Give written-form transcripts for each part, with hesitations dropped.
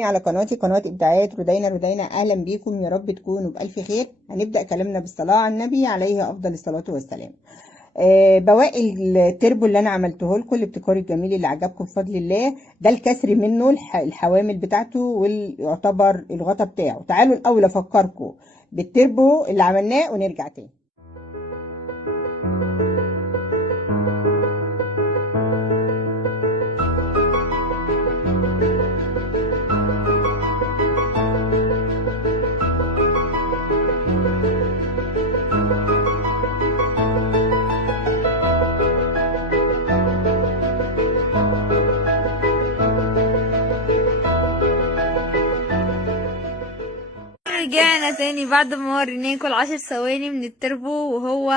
تاني على قناتي، قناة إبداعات رودينا. أهلا بيكم، يا رب تكونوا بألف خير. هنبدأ كلامنا بالصلاة على النبي عليه أفضل الصلاة والسلام. بواقي التربو اللي أنا عملته لكم، الابتكار الجميل اللي عجبكم بفضل الله، ده الكسر منه الحوامل بتاعته ويعتبر الغطا بتاعه. تعالوا الأول أفكركم بالتربو اللي عملناه ونرجع تاني. رجعنا تاني بعد ما وريناكم 10 ثواني من التربو وهو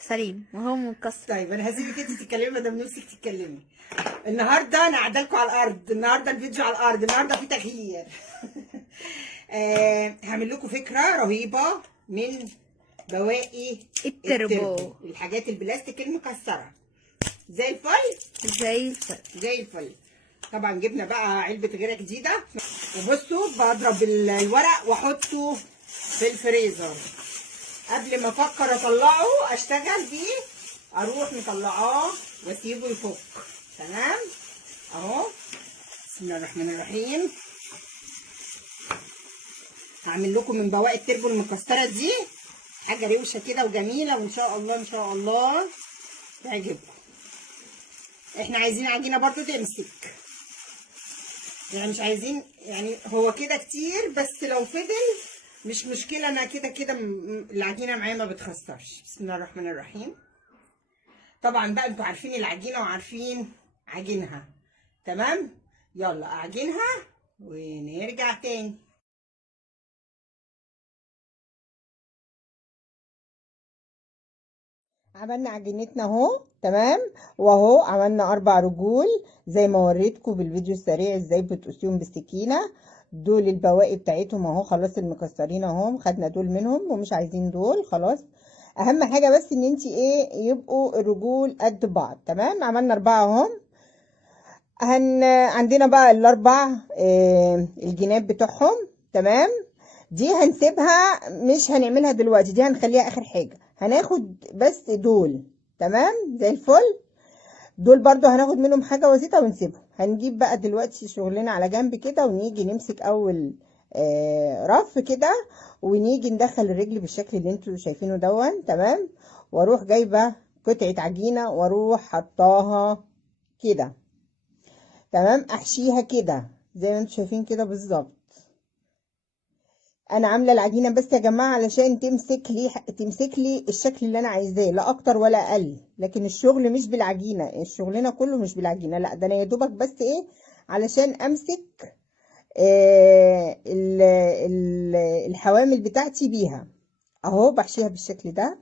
سليم وهو مكسر. طيب انا هسيبك انت تتكلمي ما دام نفسك تتكلمي. النهارده انا قاعده على الارض، النهارده الفيديو على الارض، النهارده في تغيير. هعمل لكم فكره رهيبه من بواقي التربو. الحاجات البلاستيك المكسره زي الفل زي الفل. طبعا جبنا بقى علبه غيره جديده، وبصوا بضرب الورق واحطه في الفريزر قبل ما افكر اطلعه اشتغل بيه، اروح مطلعاه واسيبه يفك. تمام اهو. بسم الله الرحمن الرحيم. هعمل لكم من بواقي التربو المكسره دي حاجه روشه كده وجميله، وان شاء الله ان شاء الله تعجبكم. احنا عايزين عجينه برضو تمسك، يعني مش عايزين، يعني هو كده كتير بس لو فضل مش مشكله، انا كده كده العجينه معايا ما بتخسرش. بسم الله الرحمن الرحيم. طبعا بقى انتوا عارفين العجينه وعارفين عجينها. تمام، يلا اعجنها ونرجع تاني. عملنا عجينتنا اهو. تمام، واهو عملنا 4 رجول زي ما وريتكم بالفيديو السريع ازاي بتقصيهم بالسكينه. دول البواقي بتاعتهم اهو، خلاص المكسرين اهو، خدنا دول منهم ومش عايزين دول خلاص. اهم حاجه بس ان انت يبقوا الرجول قد بعض. تمام، عملنا 4 اهم. عندنا بقى الاربع الجناب بتوعهم. تمام، دي هنسيبها مش هنعملها دلوقتي، دي هنخليها اخر حاجه. هناخد بس دول. تمام زي الفل. دول برضو هناخد منهم حاجه بسيطه ونسيبهم. هنجيب بقى دلوقتي شغلنا على جنب كده، ونيجي نمسك اول رف كده، ونيجي ندخل الرجل بالشكل اللي انتوا شايفينه دون. تمام، واروح جايبه قطعه عجينه واروح حطاها كده. تمام، احشيها كده زي ما انتوا شايفين كده بالظبط. انا عامله العجينه بس يا جماعه علشان تمسك لي الشكل اللي انا عايزاه، لا اكتر ولا اقل. لكن الشغل مش بالعجينه، الشغلنا كله مش بالعجينه، لا ده انا يا دوبك بس علشان امسك الحوامل بتاعتي بيها. اهو بحشيها بالشكل ده.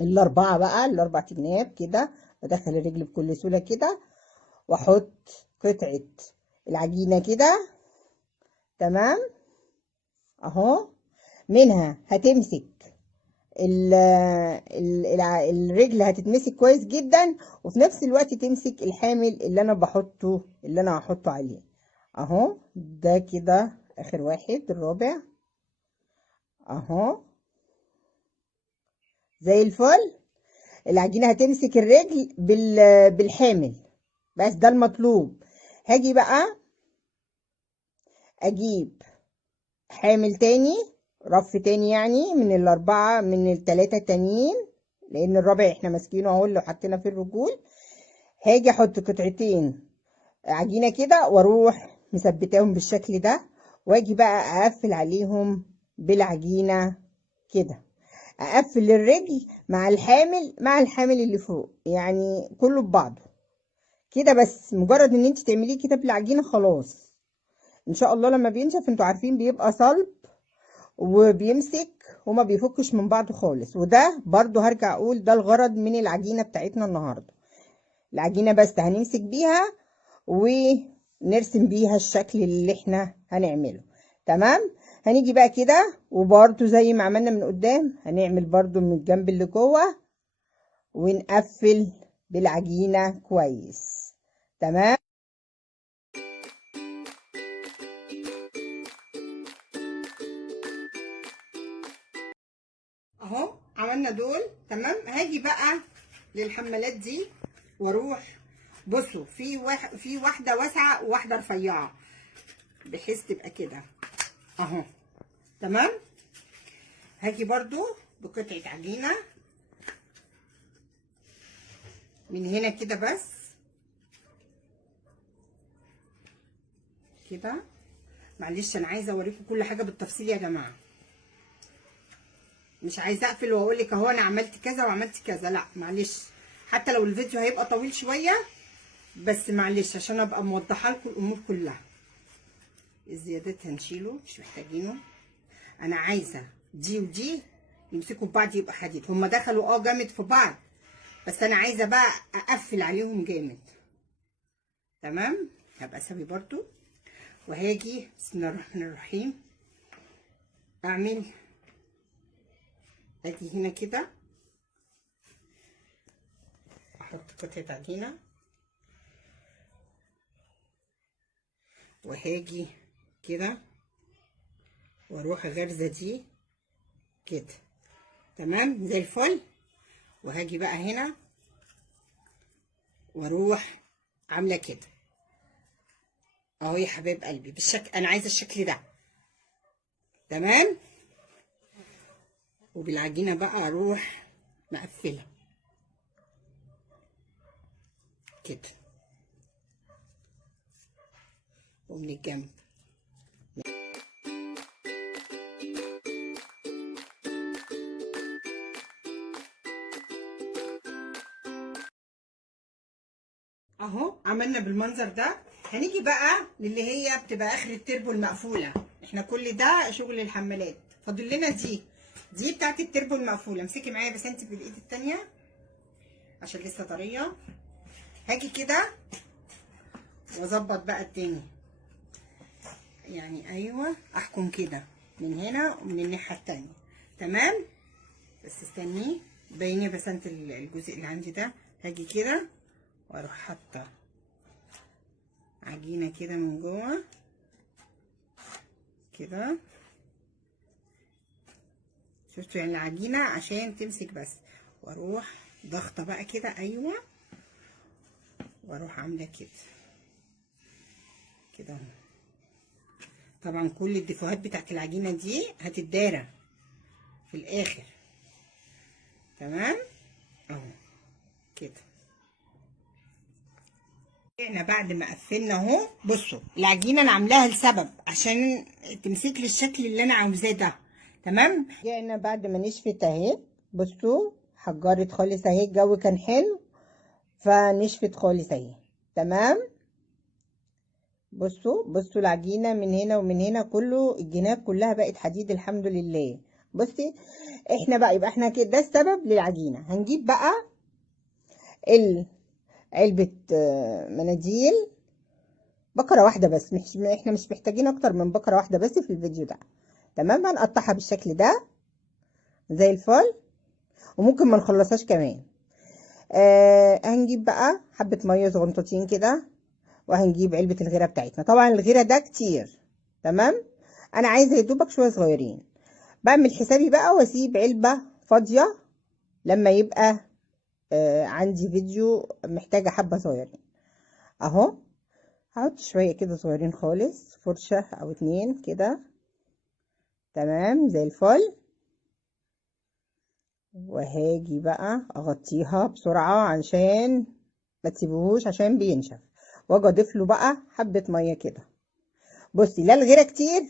الاربعه بقى، الاربع جناب كده، بدخل الرجل بكل سهوله كده، واحط قطعه العجينه كده. تمام اهو. منها هتمسك الرجل، هتتمسك كويس جدا، وفي نفس الوقت تمسك الحامل اللي انا هحطه عليه اهو. ده كده اخر واحد، الرابع اهو زي الفل. العجينه هتمسك الرجل بالحامل، بس ده المطلوب. هاجي بقى اجيب حامل تاني، رف تاني، يعني من الاربعه، من التلاته التانيين، لان الرابع احنا ماسكينه اهو اللي حطينا فيه الرجول. هاجي احط قطعتين عجينه كده واروح مثبتاهم بالشكل ده، واجي بقى اقفل عليهم بالعجينه كده. اقفل الرجل مع الحامل اللي فوق، يعني كله ببعضه كده. بس مجرد ان انت تعمليه كده بالعجينه خلاص ان شاء الله لما بينشف انتوا عارفين بيبقى صلب وبيمسك وما بيفكش من بعضه خالص. وده برضو هرجع اقول ده الغرض من العجينه بتاعتنا النهارده. العجينه بس هنمسك بيها ونرسم بيها الشكل اللي احنا هنعمله. تمام، هنيجي بقى كده، وبرضو زي ما عملنا من قدام هنعمل برضو من الجنب اللي جوه، ونقفل بالعجينه كويس. تمام. اهو عملنا دول تمام. هاجي بقى للحمالات دي واروح، بصوا في واحده واسعه وواحده رفيعه بحيث تبقى كده اهو تمام. هاجي برضو بقطعه عجينه من هنا كده بس كده. معلش انا عايزه اوريكم كل حاجه بالتفصيل يا جماعه، مش عايزه اقفل واقول لك اهو انا عملت كذا وعملت كذا، لا معلش، حتى لو الفيديو هيبقى طويل شويه بس معلش عشان ابقى موضحه لكم الامور كلها. الزيادات هنشيله مش محتاجينه. انا عايزه دي ودي يمسكوا ببعض يبقى حديد. هما دخلوا جامد في بعض بس انا عايزه بقى اقفل عليهم جامد تمام. هبقى اسوي برضو وهاجي بسم الله الرحمن الرحيم اعمل ادي هنا كده، احط قطعه عجينه وهاجي كده واروح غرزه دي كده تمام زي الفل. وهاجي بقى هنا واروح عامله كده اهو يا حبايب قلبي بالشكل. انا عايزه الشكل ده تمام. وبالعجينه بقى اروح مقفله كده ومن الجنب. اهو عملنا بالمنظر ده. هنيجي بقى للي هي بتبقى اخر التربو المقفوله. احنا كل ده شغل الحمالات، فاضل لنا دي بتاعت التربو المقفوله. امسكي معايا بس انت بالايد التانيه عشان لسه طريه. هاجي كده واظبط بقى الدنيا يعني ايوه احكم كده من هنا ومن الناحيه التانيه تمام. بس استنيه باينه بس انت الجزء اللي عندي ده. هاجي كده واروح حاطه عجينه كده من جوه كده. شفتوا يعني العجينه عشان تمسك بس. واروح ضغطه بقى كده ايوه واروح عامله كده كده. طبعا كل الديفوهات بتاعت العجينه دي هتتدارى في الاخر تمام اهو كده. احنا بعد ما قفلنا اهو بصوا العجينه انا عاملاها لسبب عشان تمسك لي الشكل اللي انا عاوزاه ده تمام. رجعنا بعد ما نشفت اهي، بصوا حجرت خالص اهي، الجو كان حلو فنشفت خالص اهي تمام. بصوا العجينه من هنا ومن هنا كله الجناب كلها بقت حديد الحمد لله. بصي احنا بقى يبقى احنا كده ده السبب للعجينه. هنجيب بقى علبه مناديل بكره واحده بس، احنا مش محتاجين اكتر من بكره واحده بس في الفيديو ده تمام. هنقطعها بالشكل ده زي الفل وممكن ما نخلصهاش كمان. هنجيب بقى حبه ميه صغنطتين كده وهنجيب علبه الغيره بتاعتنا. طبعا الغيره ده كتير تمام، انا عايزه يدوبك شويه صغيرين. بعمل حسابي بقى واسيب علبه فاضيه لما يبقى عندي فيديو محتاجه حبه صغيرين اهو. هحط شويه كده صغيرين خالص، فرشه او 2 كده تمام زي الفل. وهاجي بقى اغطيها بسرعه عشان ما تسيبوهوش عشان بينشف. واجي اضيف له بقى حبه ميه كده. بصي لا الغيره كتير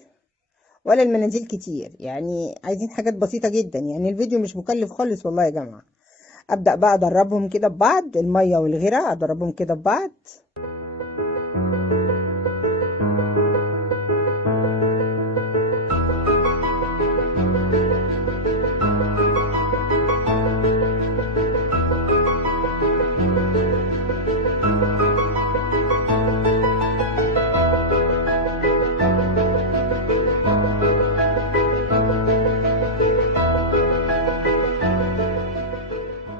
ولا المناديل كتير، يعني عايزين حاجات بسيطه جدا، يعني الفيديو مش مكلف خالص والله يا جماعه. ابدا بقى ادربهم كده ببعض، الميه والغيره ادربهم كده ببعض.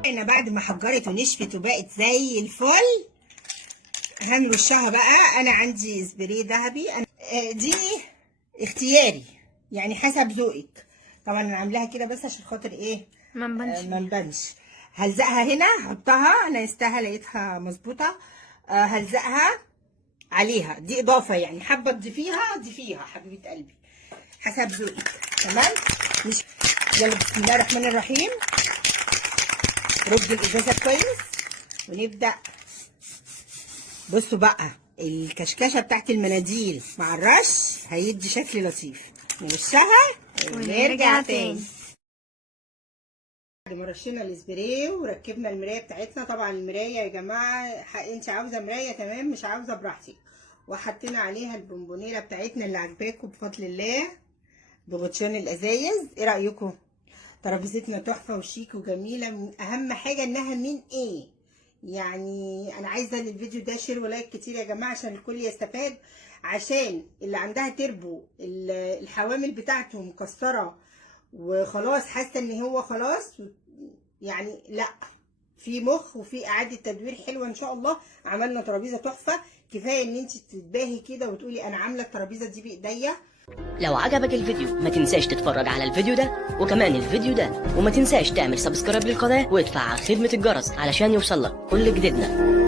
انا بعد ما حجرت ونشفت وبقت زي الفل هنرشها بقى. انا عندي سبراي ذهبي، دي اختياري يعني حسب ذوقك. طبعا انا عاملاها كده بس عشان خاطر ايه ما نبانش ما نبانش. هلزقها هنا، احطها انا قستها لقيتها مظبوطه. هلزقها عليها، دي اضافه يعني، حابه تضيفيها ضيفيها حبيبه قلبي حسب ذوقك. تمام. مش يلا بسم الله الرحمن الرحيم. رد الازازه كويس ونبدا. بصوا بقى الكشكشه بتاعت المناديل مع الرش هيدي شكل لطيف. نرشها ونرجع تاني. بعد ما رشينا الاسبراي وركبنا المرايه بتاعتنا، طبعا المرايه يا جماعه انت عاوزه مرايه تمام، مش عاوزه براحتك. وحطينا عليها البونبونيره بتاعتنا اللي عجباكم بفضل الله بغطيان الازايز. ايه رايكم؟ ترابيزتنا تحفه وشيك وجميله. اهم حاجه انها من ايه يعني. انا عايزه الفيديو ده شير ولايك كتير يا جماعه عشان الكل يستفاد، عشان اللي عندها تربو الحوامل بتاعته مكسره وخلاص حاسه ان هو خلاص يعني، لا في مخ وفي اعاده تدوير حلوه ان شاء الله. عملنا ترابيزه تحفه. كفايه ان انت تتباهي كده وتقولي انا عامله الترابيزه دي بايديا. لو عجبك الفيديو ما تنساش تتفرج على الفيديو ده وكمان الفيديو ده، وما تنساش تعمل سبسكرايب للقناة وادفع خدمة الجرس علشان يوصلك كل جديدنا.